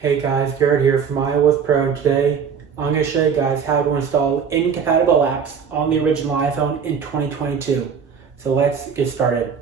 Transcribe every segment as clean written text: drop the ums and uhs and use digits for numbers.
Hey guys, Garrett here from iOS Pro, and today I'm going to show you guys how to install incompatible apps on the original iPhone in 2022. So let's get started.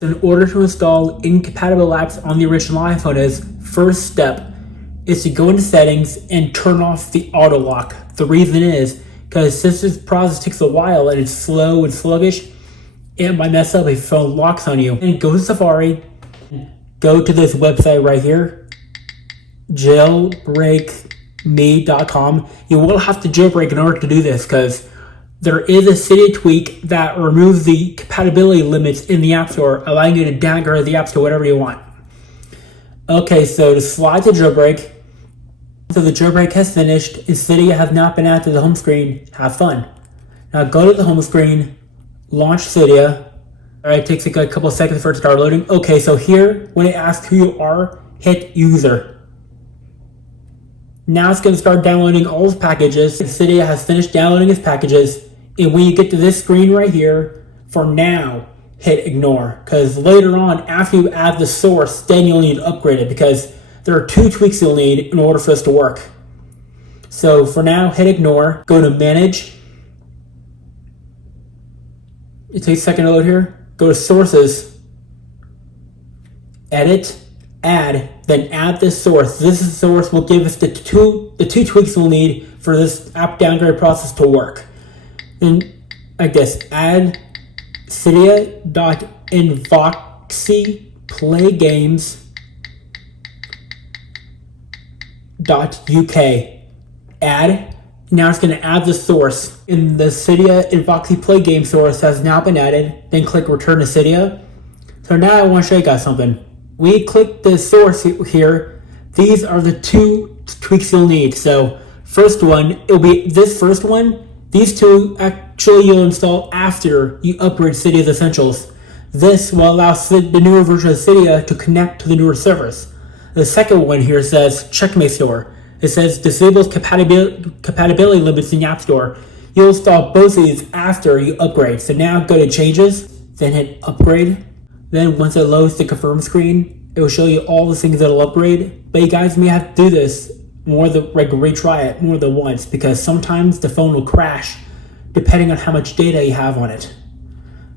In order to install incompatible apps on the original iPhone, first step is to go into settings and turn off the auto lock. The reason is because since this process takes a while and it's slow and sluggish, it might mess up if phone locks on you. And go to Safari, go to this website right here, jailbreakme.com. You will have to jailbreak in order to do this because there is a Cydia tweak that removes the compatibility limits in the App Store, allowing you to downgrade the App Store whatever you want. Okay, so to slide to jailbreak, so the jailbreak has finished and Cydia has not been added to the home screen. Have fun. Now go to the home screen, launch Cydia. Alright, it takes like a couple of seconds for it to start loading. Okay, so here, when it asks who you are, hit user. Now it's going to start downloading all its packages. Cydia has finished downloading its packages. And when you get to this screen right here, for now, hit ignore. Because later on, after you add the source, then you'll need to upgrade it. Because there are two tweaks you'll need in order for this to work. So for now, hit ignore. Go to manage. It takes a second to load here. Go to sources, edit, add, then add this source. This source will give us the two tweaks we'll need for this app downgrade process to work. Then like this, add cydia.invoxyplaygames.uk. Add. Now it's going to add the source. In the Cydia Invoxy Play Game source has now been added. Then click Return to Cydia. So now I want to show you guys something. We click the source here. These are the two tweaks you'll need. So first one, it'll be this first one. These two actually you'll install after you upgrade Cydia's Essentials. This will allow the newer version of Cydia to connect to the newer servers. The second one here says Checkmate Store. It says disables compatibility limits in the App Store. You'll install both of these after you upgrade. So now go to changes, then hit upgrade. Then once it loads the confirm screen, it will show you all the things that'll upgrade. But you guys may have to do this retry it more than once because sometimes the phone will crash depending on how much data you have on it.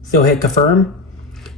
So hit confirm.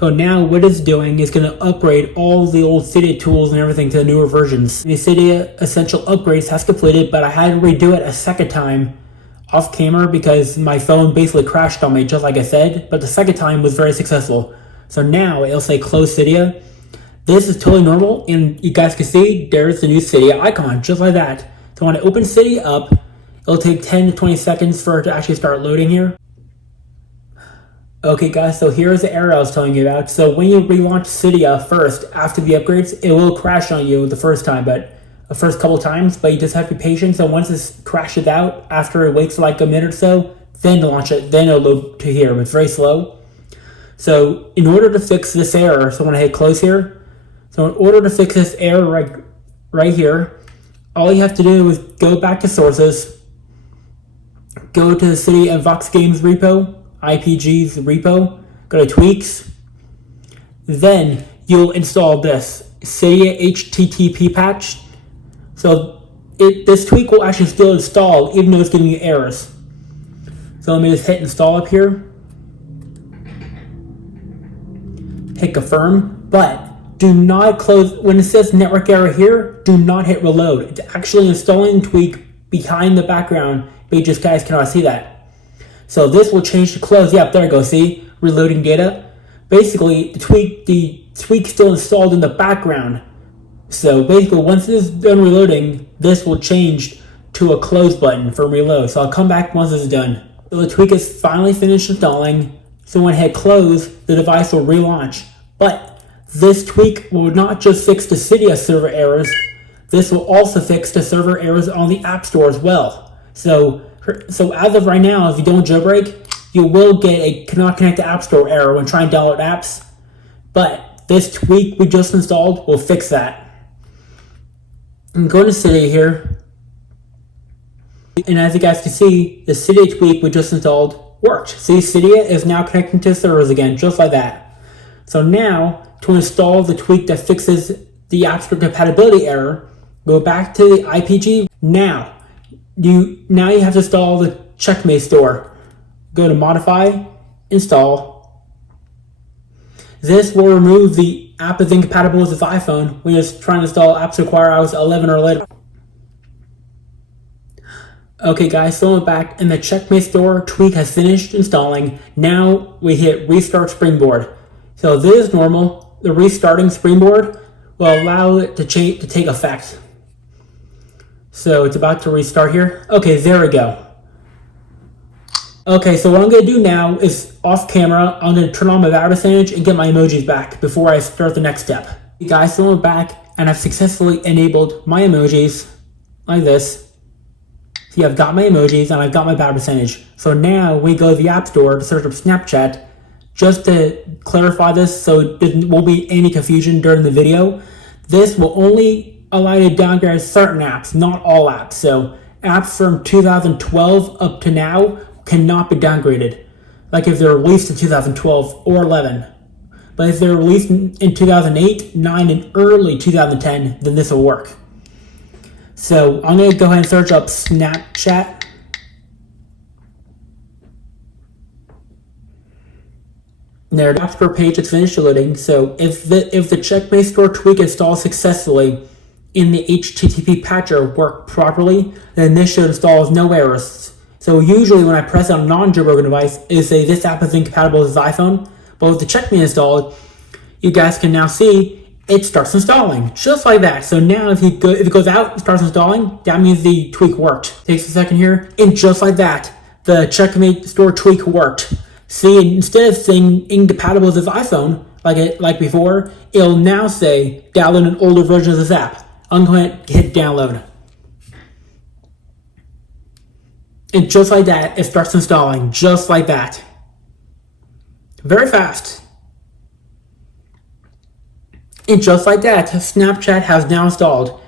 So now what it's doing is going to upgrade all the old Cydia tools and everything to the newer versions. The Cydia Essential upgrades has completed, but I had to redo it a second time off camera because my phone basically crashed on me, just like I said, but the second time was very successful. So now it'll say close Cydia. This is totally normal, and you guys can see there's the new Cydia icon, just like that. So when I open Cydia up, it'll take 10 to 20 seconds for it to actually start loading here. Okay guys, so here's the error I was telling you about. So when you relaunch Cydia first, after the upgrades, it will crash on you the first time, but the first couple times, but you just have to be patient. So once it crashes out, after it waits like a minute or so, then to launch it, then it'll load to here, but it's very slow. So in order to fix this error, so when I hit close here, so in order to fix this error right here, all you have to do is go back to sources, go to the Cydia Invox Games repo, IPG's repo, go to tweaks, then you'll install this Cydia HTTP patch. So this tweak will actually still install even though it's giving you errors. So let me just hit install up here, hit confirm, but do not close. When it says network error here, do not hit reload. It's actually installing tweak behind the background, but you just guys cannot see that. So this will change to close. Yep, there you go. See, reloading data. Basically, the tweak still installed in the background. So basically, once this is done reloading, this will change to a close button for reload. So I'll come back once this is done. So the tweak is finally finished installing. So when I hit close, the device will relaunch. But this tweak will not just fix the Cydia server errors. This will also fix the server errors on the App Store as well. So as of right now, if you don't jailbreak, you will get a cannot connect to App Store error when trying to download apps. But this tweak we just installed will fix that. I'm going to Cydia here. And as you guys can see, the Cydia tweak we just installed worked. See, Cydia is now connecting to servers again, just like that. So now, to install the tweak that fixes the AppStore compatibility error, go back to the IPG. Now you have to install the Checkmate store. Go to Modify, Install. This will remove the app is incompatible with this iPhone when you're trying to install apps that require iOS 11 or later. Okay guys, so I'm back and the Checkmate store tweak has finished installing. Now we hit Restart Springboard. So this is normal. The restarting Springboard will allow it to take effect. So it's about to restart here. Okay, there we go. Okay, so what I'm going to do now is off camera, I'm going to turn on my battery percentage and get my emojis back before I start the next step. Hey guys, so I'm back and I've successfully enabled my emojis like this. See, I've got my emojis and I've got my battery percentage. So now we go to the App Store to search up Snapchat. Just to clarify this so there won't be any confusion during the video, this will only allow you to downgrade certain apps, not all apps. So apps from 2012 up to now cannot be downgraded. Like if they're released in 2012 or 11. But if they're released in 2008, 9, and early 2010, then this will work. So I'm going to go ahead and search up Snapchat. There, the AppStore page is finished loading. So if the Checkmate store tweak installs successfully in the HTTP patcher work properly, then this should install with no errors. So usually when I press on a non-jailbroken device, it says this app is incompatible with this iPhone. But with the Checkmate installed, you guys can now see it starts installing just like that. So now if it goes out and starts installing, that means the tweak worked. Takes a second here, and just like that, the Checkmate store tweak worked. See, instead of saying incompatible with this iPhone, like before, it'll now say download an older version of this app. I'm going to hit download. And just like that, it starts installing, just like that. Very fast. And just like that, Snapchat has now installed.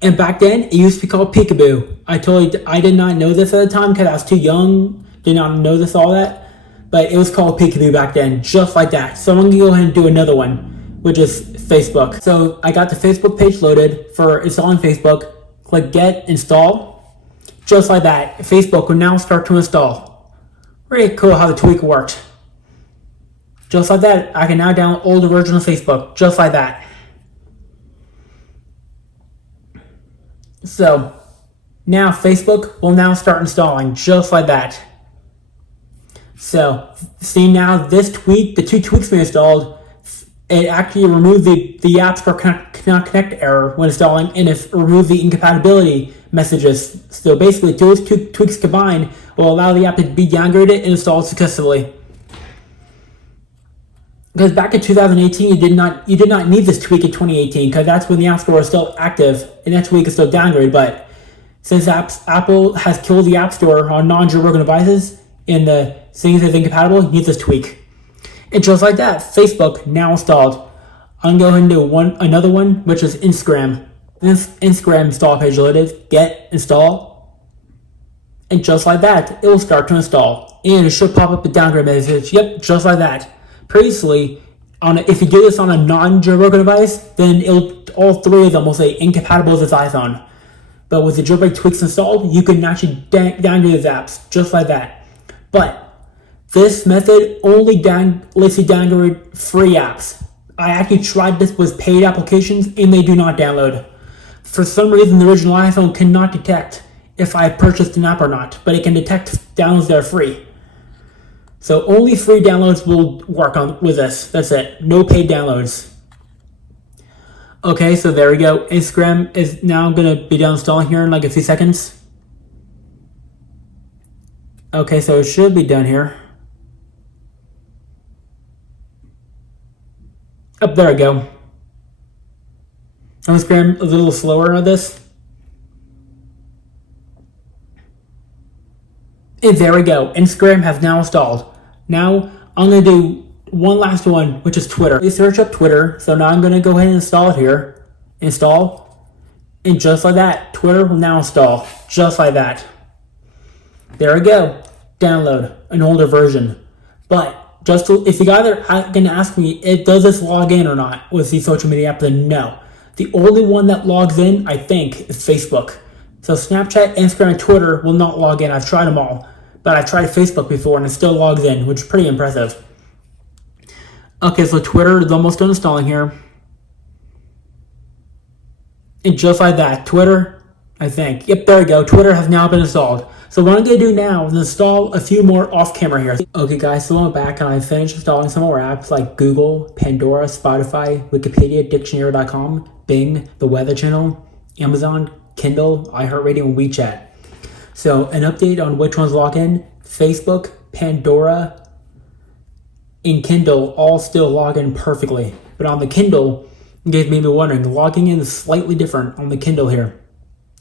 And back then, it used to be called Peekaboo. I did not know this at the time because I was too young, did not know this, all that. But it was called Peekaboo back then, just like that. So I'm going to go ahead and do another one, which is Facebook. So I got the Facebook page loaded for installing Facebook. Click Get, Install. Just like that, Facebook will now start to install. Really cool how the tweak worked. Just like that, I can now download older version of Facebook, just like that. So now Facebook will now start installing, just like that. So see now this tweak, the two tweaks we installed, it actually removed the AppStore cannot connect error when installing, and it removed the incompatibility messages. So basically, those two tweaks combined will allow the app to be downgraded and installed successfully. Because back in 2018, you did not need this tweak in 2018, because that's when the App Store is still active and that tweak is still downgraded. But since Apple has killed the App Store on non-jailbroken devices and the things that are incompatible, you need this tweak. And just like that, Facebook now installed. I'm going to do another one, which is Instagram. Instagram install page loaded. Get, install. And just like that, it will start to install. And it should pop up a downgrade message. Yep, just like that. Previously, if you do this on a non-jailbroken device, then all three of them will say incompatible with this iPhone. But with the jailbreak tweaks installed, you can actually downgrade these apps, just like that. But this method only lets you downgrade free apps. I actually tried this with paid applications and they do not download. For some reason, the original iPhone cannot detect if I purchased an app or not, but it can detect downloads that are free. So only free downloads will work with this. That's it. No paid downloads. Okay, so there we go. Instagram is now going to be done installing here in like a few seconds. Okay, so it should be done here. Up there we go. Instagram a little slower on this. And there we go. Instagram has now installed. Now I'm going to do one last one, which is Twitter. Please search up Twitter. So now I'm going to go ahead and install it here. Install. And just like that, Twitter will now install. Just like that. There we go. download an older version. But just if you guys are going to ask me, does this log in or not with the social media app, then no. The only one that logs in, I think, is Facebook. So Snapchat, Instagram, and Twitter will not log in. I've tried them all. But I've tried Facebook before and it still logs in, which is pretty impressive. Okay, so Twitter is almost done installing here. And just like that, Twitter, I think. Yep, there we go. Twitter has now been installed. So what I'm going to do now is install a few more off camera here. Okay guys, so I'm back and I finished installing some more apps like Google, Pandora, Spotify, Wikipedia, Dictionary.com, Bing, the Weather Channel, Amazon, Kindle, iHeartRadio, and WeChat. So an update on which ones log in: Facebook, Pandora, and Kindle all still log in perfectly. But on the Kindle, you guys may be wondering, logging in is slightly different on the Kindle here.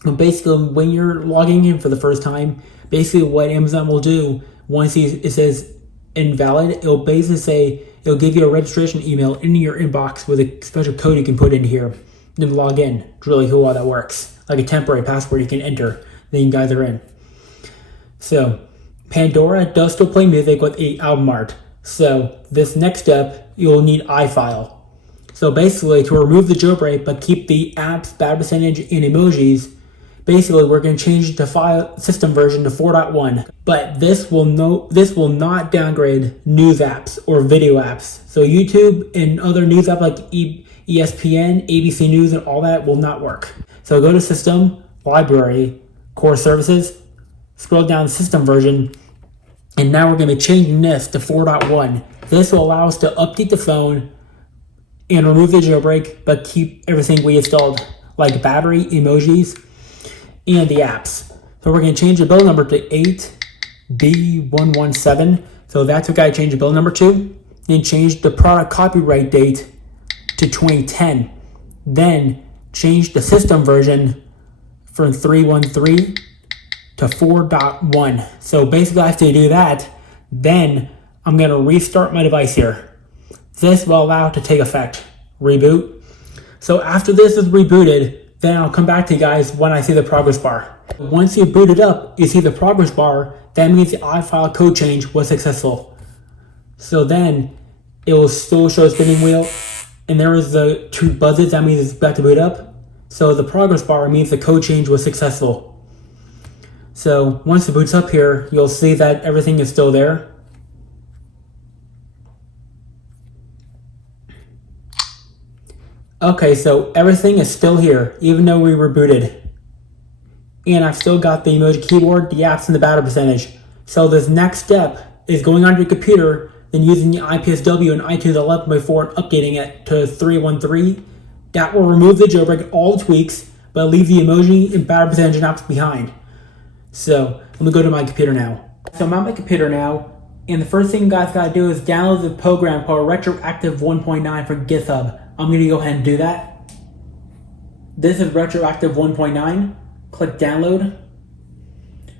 And basically, when you're logging in for the first time, basically what Amazon will do, once it says invalid, it'll basically say, it'll give you a registration email in your inbox with a special code you can put in here. Then log in. It's really cool how that works. Like a temporary password you can enter. Then you guys are in. So, Pandora does still play music with a album art. So, this next step, you'll need iFile. So basically, to remove the jailbreak but keep the app's bad percentage and emojis, basically we're going to change the file system version to 4.1. But this will not downgrade news apps or video apps. So YouTube and other news apps like ESPN, ABC News, and all that will not work. So go to System, Library, Core Services, scroll down System version, and now we're going to be changing this to 4.1. This will allow us to update the phone and remove the jailbreak, but keep everything we installed, like battery, emojis, and the apps. So we're going to change the build number to 8B117. So that's what I change the build number to. And change the product copyright date to 2010. Then change the system version from 3.13 to 4.1. So basically I have to do that. Then I'm going to restart my device here. This will allow it to take effect. Reboot. So after this is rebooted, then I'll come back to you guys when I see the progress bar. Once you boot it up, you see the progress bar. That means the iFile code change was successful. So then it will still show a spinning wheel, and there is the two buzzes. That means it's about to boot up. So the progress bar means the code change was successful. So once it boots up here, you'll see that everything is still there. Okay, so everything is still here, even though we rebooted. And I've still got the emoji keyboard, the apps, and the battery percentage. So this next step is going on your computer, then using the IPSW and iTunes 11.4 and updating it to 3.13. That will remove the jailbreak, all the tweaks, but leave the emoji and battery percentage and apps behind. So let me go to my computer now. So I'm on my computer now, and the first thing you guys gotta do is download the program called Retroactive 1.9 for GitHub. I'm going to go ahead and do that. This is Retroactive 1.9. Click download.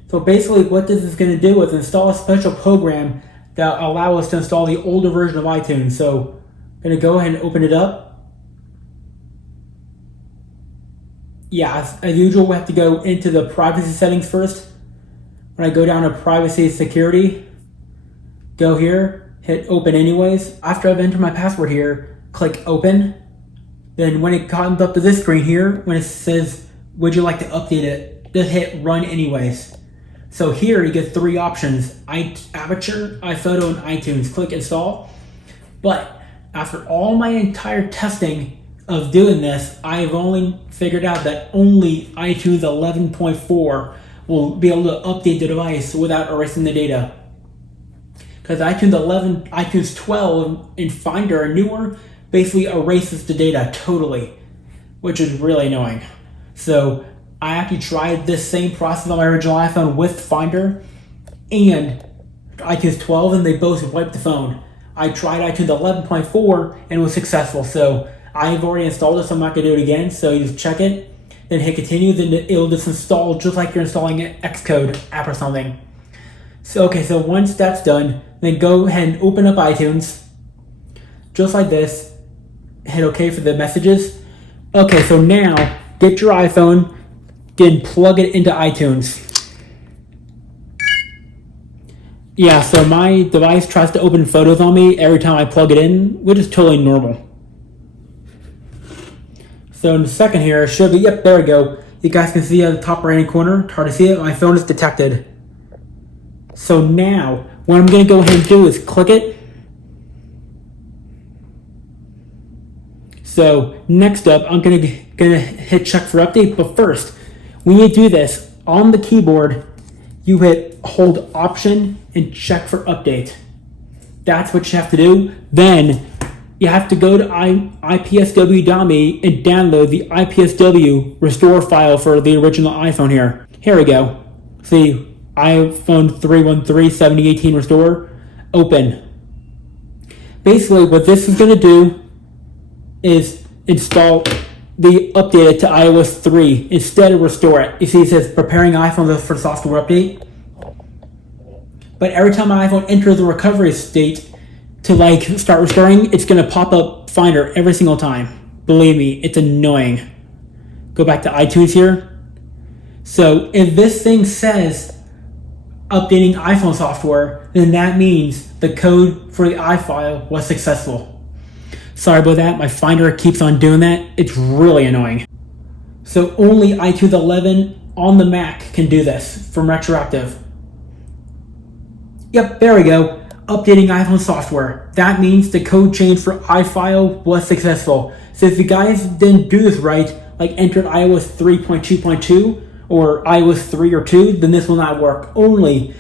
So basically what this is going to do is install a special program that will allow us to install the older version of iTunes. So I'm going to go ahead and open it up. Yeah, as usual, we have to go into the privacy settings first. When I go down to privacy security, go here, hit open anyways. After I've entered my password here, click open. Then when it comes up to this screen here, when it says, would you like to update it, just hit run anyways. So here you get three options: Aperture, iPhoto, and iTunes. Click install. But after all my entire testing of doing this, I've only figured out that only iTunes 11.4 will be able to update the device without erasing the data. Because iTunes 11, iTunes 12, and Finder are newer, basically erases the data totally, which is really annoying. So I actually tried this same process on my original iPhone with Finder and iTunes 12, and they both wiped the phone. I tried iTunes 11.4 and it was successful. So I've already installed it, so I'm not going to do it again. So you just check it, then hit continue, then it'll just install just like you're installing an Xcode app or something. So okay, so once that's done, then go ahead and open up iTunes, just like this. Hit OK for the messages. Okay, so now get your iPhone, then plug it into iTunes. Yeah, so my device tries to open photos on me every time I plug it in, which is totally normal. So in a second here, it should be, yep, there we go. You guys can see at the top right hand corner, it's hard to see it, my phone is detected. So now, what I'm gonna go ahead and do is click it. So next up, I'm gonna hit check for update, but first, when you do this, on the keyboard, you hit hold option and check for update. That's what you have to do. Then you have to go to ipsw.me and download the ipsw restore file for the original iPhone here. Here we go. See, iPhone 313-7018 restore, open. Basically what this is gonna do is install the update to iOS 3 instead of restore it. You see it says preparing iPhone for software update. But every time my iPhone enters the recovery state to like start restoring, it's gonna pop up Finder every single time. Believe me, it's annoying. Go back to iTunes here. So if this thing says updating iPhone software, then that means the code for the iFile was successful. Sorry about that, my Finder keeps on doing that. It's really annoying. So only iTunes 11 on the Mac can do this from retroactive. Yep, there we go. Updating iPhone software. That means the code change for iFile was successful. So if you guys didn't do this right, like entered iOS 3.2.2 or iOS 3 or 2, then this will not work. Only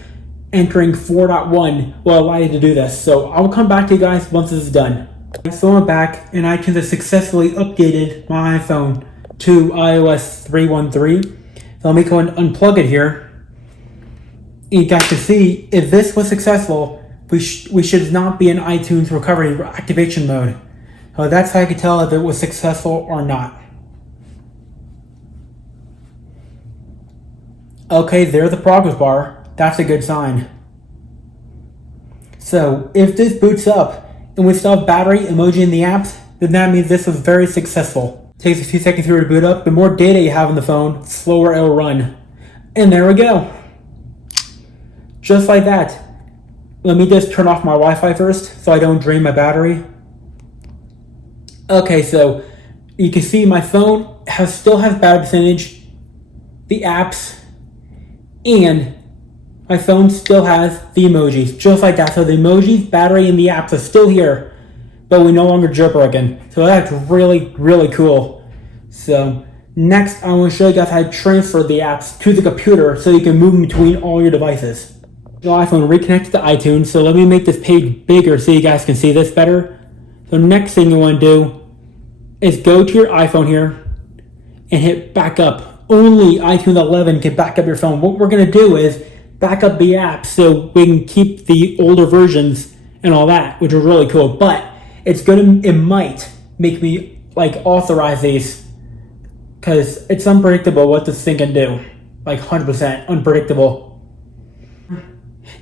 entering 4.1 will allow you to do this. So I'll come back to you guys once this is done. So I'm back and iTunes has successfully updated my iPhone to iOS 3.1.3. So let me go and unplug it here. You guys can see if this was successful, we should not be in iTunes recovery activation mode. So that's how I can tell if it was successful or not. Okay, there's the progress bar. That's a good sign. So if this boots up and we still have battery emoji in the apps, then that means this was very successful. It takes a few seconds here to boot up. The more data you have on the phone, the slower it'll run. And there we go. Just like that. Let me just turn off my Wi-Fi first so I don't drain my battery. Okay, so you can see my phone still has battery percentage, the apps, and my phone still has the emojis, just like that. So the emojis, battery, and the apps are still here, but we no longer jailbreaking. So that's really, really cool. So next, I want to show you guys how to transfer the apps to the computer so you can move them between all your devices. Your iPhone reconnected to iTunes, so let me make this page bigger so you guys can see this better. So next thing you want to do is go to your iPhone here and hit backup. Only iTunes 11 can back up your phone. What we're going to do is back up the apps so we can keep the older versions and all that, which is really cool. But it might make me like authorize these because it's unpredictable what this thing can do. Like 100% unpredictable.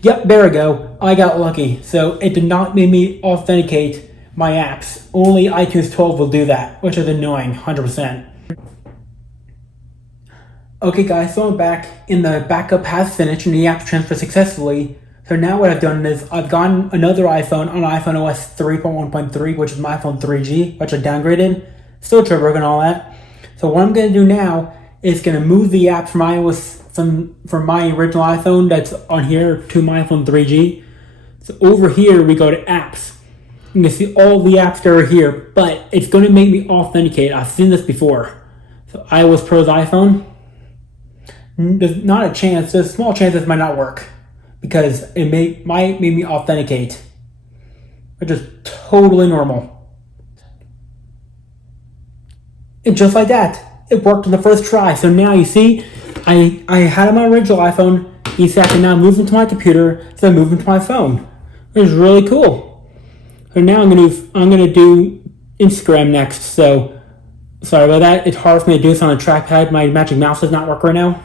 Yep, there we go. I got lucky. So it did not make me authenticate my apps. Only iTunes 12 will do that, which is annoying, 100%. Okay guys, so I'm back and the backup has finished and the app transferred successfully. So now what I've done is I've gotten another iPhone on iPhone OS 3.1.3, which is my iPhone 3G, which I downgraded. Still jailbreaking and all that. So what I'm going to do now is going to move the apps from iOS from my original iPhone that's on here to my iPhone 3G. So over here we go to apps. You can see all the apps that are here, but it's going to make me authenticate. I've seen this before. So iOS Pro's iPhone. There's not a chance, there's a small chance this might not work because it might make me authenticate, which is totally normal. And just like that, it worked on the first try. So now you see, I had on my original iPhone, you see I can now move into my computer, so I move into my phone, which is really cool. So now I'm gonna do Instagram next. So sorry about that. It's hard for me to do this on a trackpad. My magic mouse does not work right now.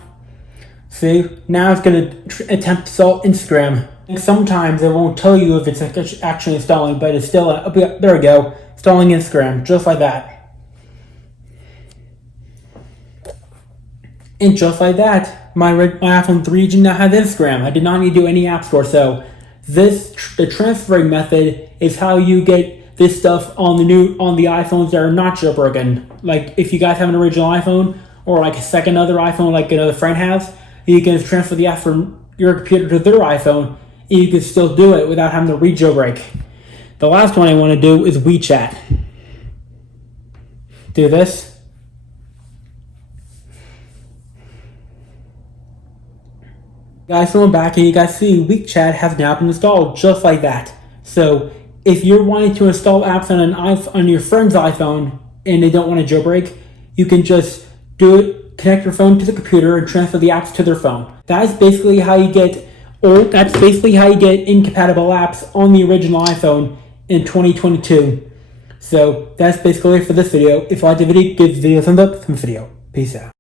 See, now it's going to attempt to install Instagram. And sometimes it won't tell you if it's actually installing, but it's still, there we go, installing Instagram, just like that. And just like that, my iPhone 3G now has Instagram. I did not need to do any AppStore, so The transferring method is how you get this stuff on the iPhones that are not jailbroken. Like if you guys have an original iPhone or like a second other iPhone like another friend has, you can transfer the app from your computer to their iPhone, and you can still do it without having to re-jailbreak. The last one I want to do is WeChat. Do this. Guys, going back and you guys see WeChat has now been installed just like that. So if you're wanting to install apps on your friend's iPhone and they don't want to jailbreak, you can just do it, connect your phone to the computer and transfer the apps to their phone. That's basically how you get incompatible apps on the original iPhone in 2022. So that's basically it for this video. If you liked the video, give the video a thumbs up from the video. Peace out.